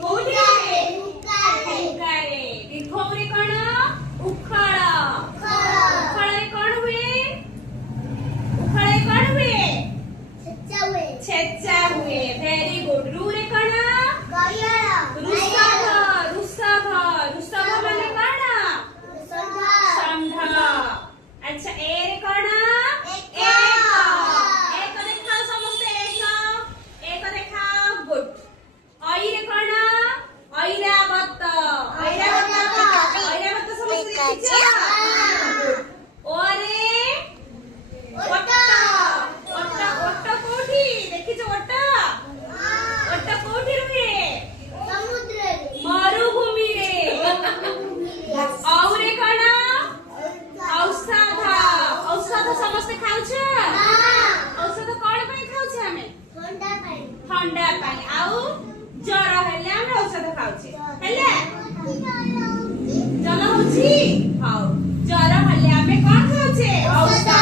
କୋଉଠି ଉକାରେ ଦୀର୍ଘରେ କଣ ଉଖଳ ଉଖଳରେ କଣ ହୁଏ ଛେଚା ହୁଏ ଭେରି ଗୁଡ ରୁରେ କଣ ଋଷଭ ମାନେ କଣ ଷଣ୍ଢ ଆଚ୍ଛା ଏ ରେ କଣ ଏକ ଦେଖାଅ ସମସ୍ତେ ଏକ ଦେଖାଅ ଗୁଡ ଐ ରେ କଣ ଐରାବତ ସମସ୍ତେ ଦେଖିଛ ଓ ରେ ଓଟ କୋଉଠି ଦେଖିଛ ଓଟ କୋଉଠି ରୁହେ ମରୁଭୂମିରେ ଔ ରେ କଣ ଔଷଧ ସମସ୍ତେ ଖାଉଛ ଔଷଧ କଣ ପାଇଁ ଖାଉଛେ ଆମେ ଥଣ୍ଡା ପାଇଁ ଆଉ ଜର ହେଲେ ଆମେ ଔଷଧ ଖାଉଛେ ହେଲେ ଜର ହଉଛି ହଉ ଜର ହେଲେ ଆମେ କଣ ଖାଉଛେ ଔଷଧ